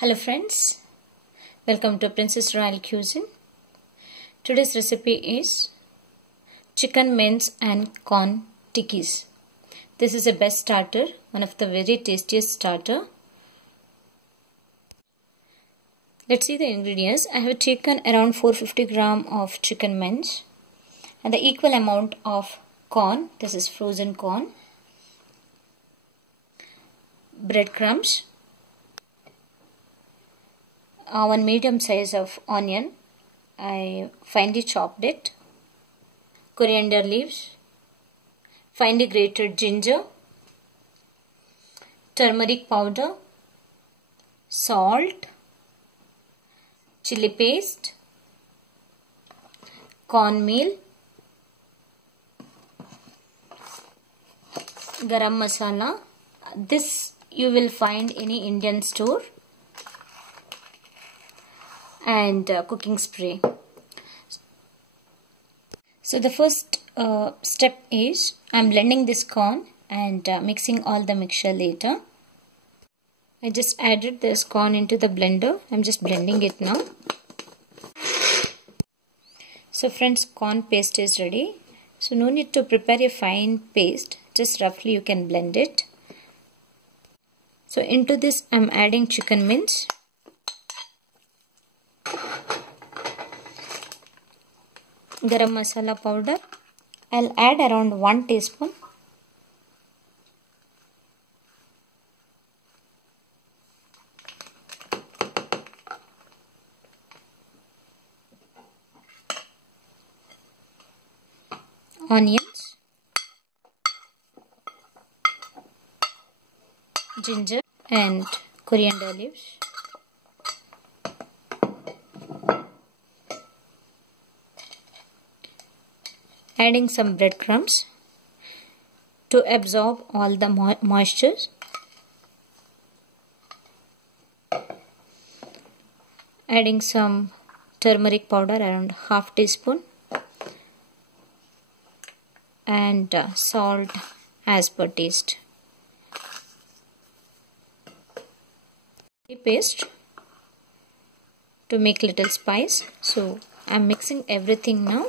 Hello friends, welcome to Princess Royal Cuisine. Today's recipe is chicken mince and corn tikkis. This is a best starter, one of the very tastiest starter. Let's see the ingredients. I have taken around 450 gram of chicken mince and the equal amount of corn. This is frozen corn. Breadcrumbs. One medium size of onion, I finely chopped it, coriander leaves, finely grated ginger, turmeric powder, salt, chili paste, cornmeal, garam masala. This you will find in any Indian store. And cooking spray. So the first step is I'm blending this corn and mixing all the mixture later. I just added this corn into the blender. I'm just blending it now. So friends, corn paste is ready. So no need to prepare a fine paste. Just roughly you can blend it. So into this I'm adding chicken mince. Garam masala powder. I'll add around 1 teaspoon. Onions, ginger and coriander leaves. Adding some breadcrumbs to absorb all the moisture. Adding some turmeric powder around half teaspoon and salt as per taste. Paste to make little spice. So I'm mixing everything now.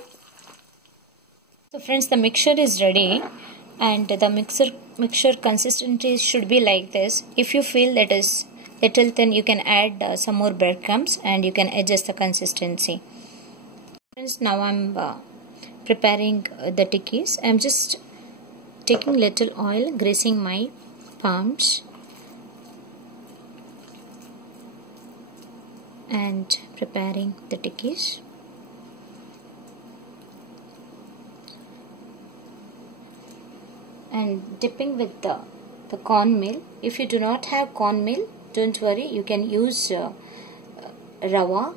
So friends, the mixture is ready and the mixture consistency should be like this. If you feel that is little thin, you can add some more breadcrumbs and you can adjust the consistency. Friends, now I'm preparing the tikkis. I'm just taking little oil, greasing my palms and preparing the tikkis. And dipping with the cornmeal. If you do not have cornmeal, don't worry, you can use rava.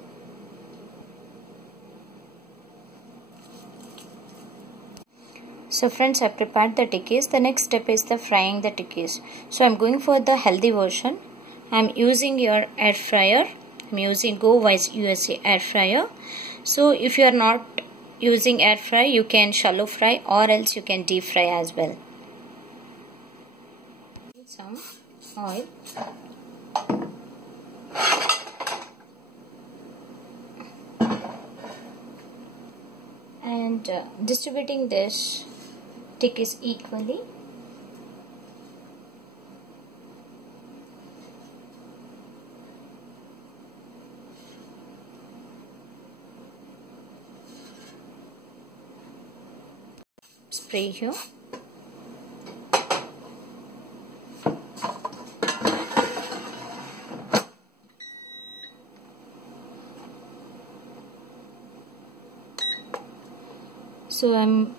So friends, I prepared the tikkis. The next step is the frying the tikkis. So I'm going for the healthy version. I'm using your air fryer. I'm using Go Wise USA air fryer. So if you are not using air fry, you can shallow fry or else you can deep fry as well. Some oil and distributing this tikkis equally. Spray here. So I'm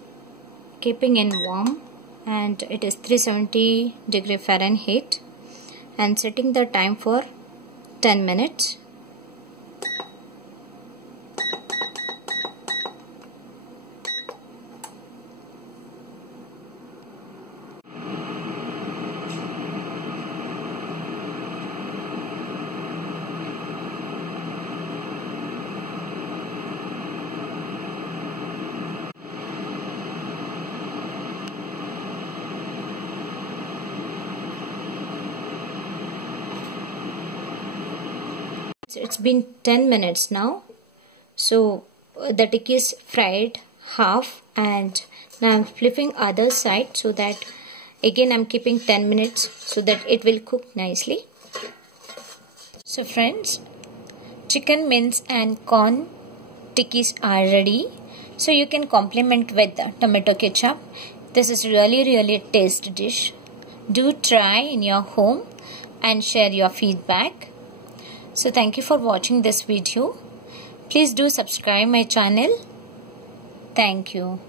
keeping in warm and it is 370 Fahrenheit and setting the time for 10 minutes. It's been 10 minutes now. So the tikkis fried half, and now I'm flipping other side, so that again I'm keeping 10 minutes so that it will cook nicely. So friends, chicken mince and corn tikkis are ready. So you can complement with tomato ketchup. This is really a tasty dish. Do try in your home and share your feedback. So thank you for watching this video. Please do subscribe my channel. Thank you.